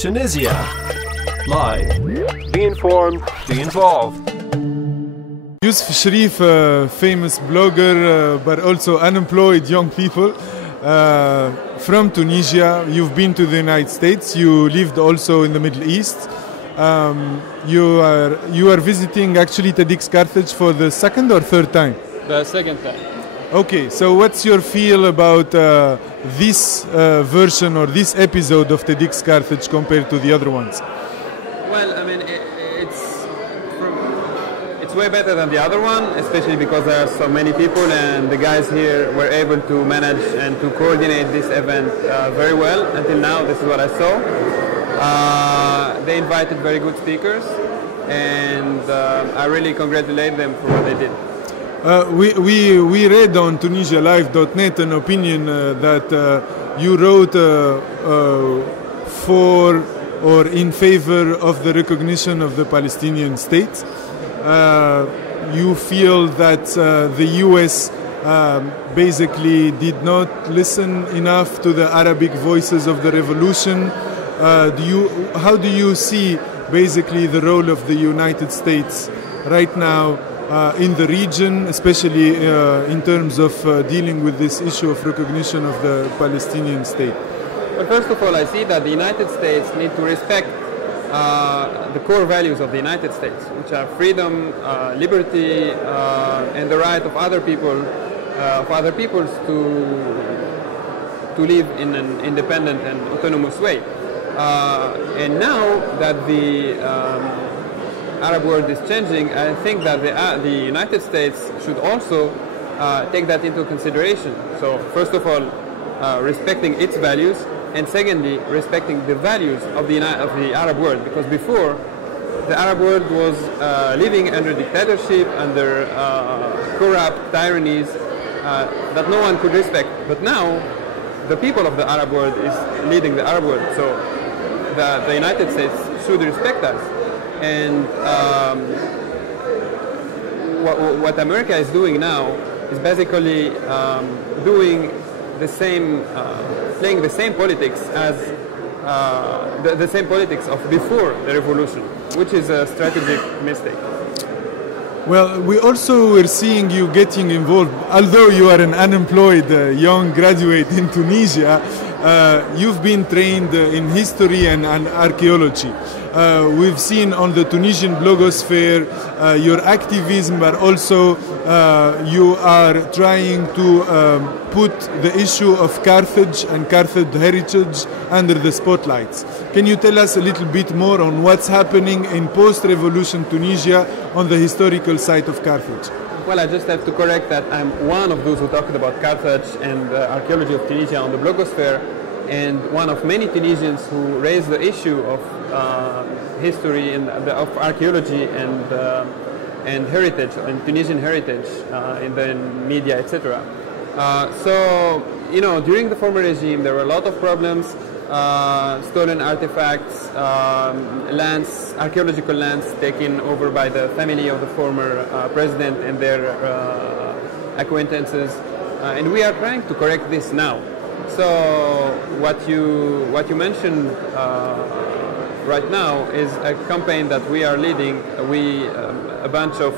Tunisia. Live. Be informed, be involved. Youssef Cherif, a famous blogger, but also unemployed young people from Tunisia. You've been to the United States. You lived also in the Middle East. You are visiting actually Tedx Carthage for the second or third time? The second time. Okay, so what's your feel about this version or this episode of Tedx Carthage compared to the other ones? Well, I mean, it's way better than the other one, especially because there are so many people, and the guys here were able to manage and to coordinate this event very well. Until now, this is what I saw. They invited very good speakers, and I really congratulate them for what they did. We read on tunisialive.net an opinion that you wrote for or in favor of the recognition of the Palestinian state. You feel that the US basically did not listen enough to the Arabic voices of the revolution. How do you see basically the role of the United States right now in the region, especially in terms of dealing with this issue of recognition of the Palestinian state? Well, first of all, I see that the United States need to respect the core values of the United States, which are freedom, liberty, and the right of other peoples to live in an independent and autonomous way. And now that the Arab world is changing, I think that the United States should also take that into consideration. So first of all, respecting its values, and secondly, respecting the values of the Arab world, because before the Arab world was living under dictatorship, under corrupt tyrannies that no one could respect. But now the people of the Arab world is leading the Arab world, so the United States should respect us. And what America is doing now is basically doing the same, playing the same politics as the same politics of before the revolution, which is a strategic mistake. Well, we also were seeing you getting involved, although you are an unemployed young graduate in Tunisia. You've been trained in history and archaeology. We've seen on the Tunisian blogosphere your activism, but also you are trying to put the issue of Carthage and Carthage heritage under the spotlights. Can you tell us a little bit more on what's happening in post-revolution Tunisia on the historical site of Carthage? Well, I just have to correct that I'm one of those who talked about Carthage and the archaeology of Tunisia on the blogosphere, and one of many Tunisians who raised the issue of history and of archaeology and heritage, and Tunisian heritage in the media, etc. So, you know, during the former regime, there were a lot of problems, stolen artifacts, lands, archaeological lands taken over by the family of the former president and their acquaintances, and we are trying to correct this now. So what you mentioned right now is a campaign that we are leading. A bunch of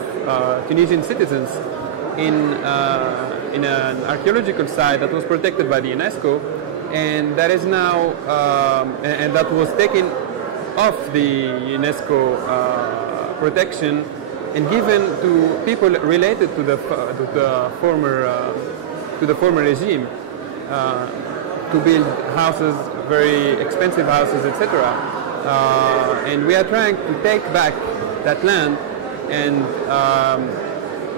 Tunisian citizens in an archaeological site that was protected by the UNESCO, and that is now and that was taken off the UNESCO protection and given to people related to the former regime to build houses, very expensive houses, etc. And we are trying to take back that land and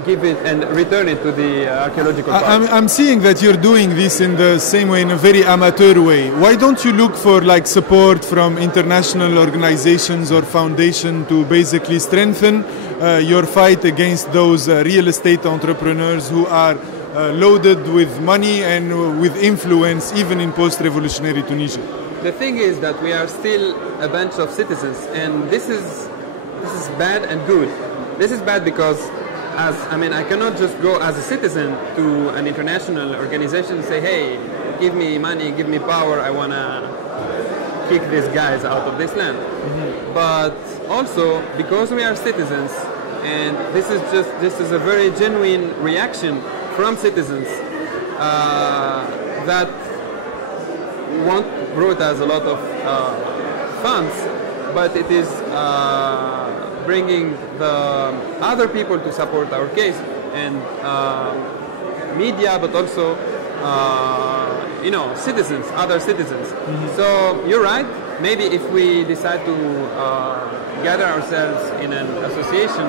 give it and return it to the archaeological park. I'm seeing that you're doing this in the same way, in a very amateur way. Why don't you look for like support from international organizations or foundation to basically strengthen your fight against those real estate entrepreneurs who are loaded with money and with influence even in post-revolutionary Tunisia? The thing is that we are still a bunch of citizens, and this is bad and good. This is bad because I cannot just go as a citizen to an international organization and say, hey, give me money, give me power, I want to kick these guys out of this land. But also because we are citizens, and this is a very genuine reaction from citizens that won't brought us a lot of funds, but it is bringing the other people to support our case, and media, but also citizens, other citizens. So you're right. Maybe if we decide to gather ourselves in an association,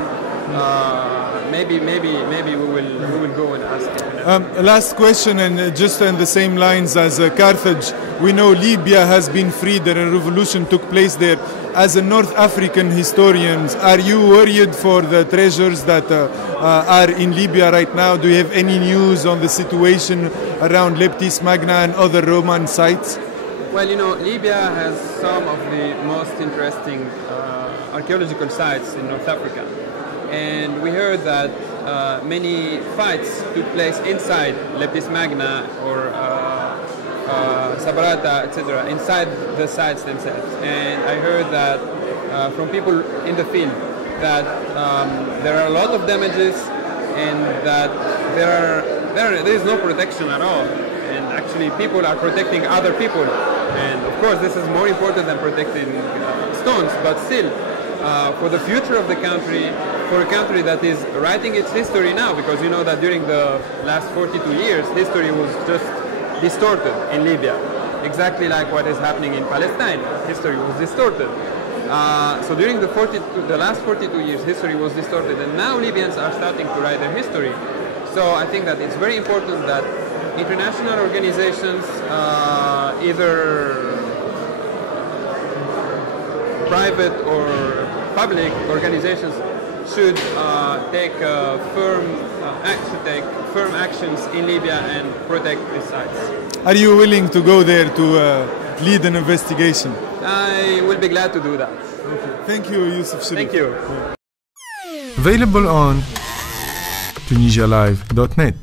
maybe we will go and ask. Last question, and just on the same lines as Carthage, we know Libya has been freed and a revolution took place there. As a North African historian, are you worried for the treasures that are in Libya right now? Do you have any news on the situation around Leptis Magna and other Roman sites? Well, Libya has some of the most interesting archaeological sites in North Africa. And we heard that many fights took place inside Leptis Magna or Sabrata, etc., inside the sites themselves. And I heard that from people in the field that there are a lot of damages and that there is no protection at all. And actually people are protecting other people. And of course this is more important than protecting stones, but still for the future of the country, for a country that is writing its history now, because you know that during the last 42 years history was just distorted in Libya, exactly like what is happening in Palestine. History was distorted. So during the last 42 years history was distorted, and now Libyans are starting to write their history. So I think that it's very important that international organizations, either private or public organizations, should take firm actions in Libya and protect these sites. Are you willing to go there to lead an investigation? I will be glad to do that. Okay. Thank you, Youssef Cherif. Thank you. Available on tunisialive.net.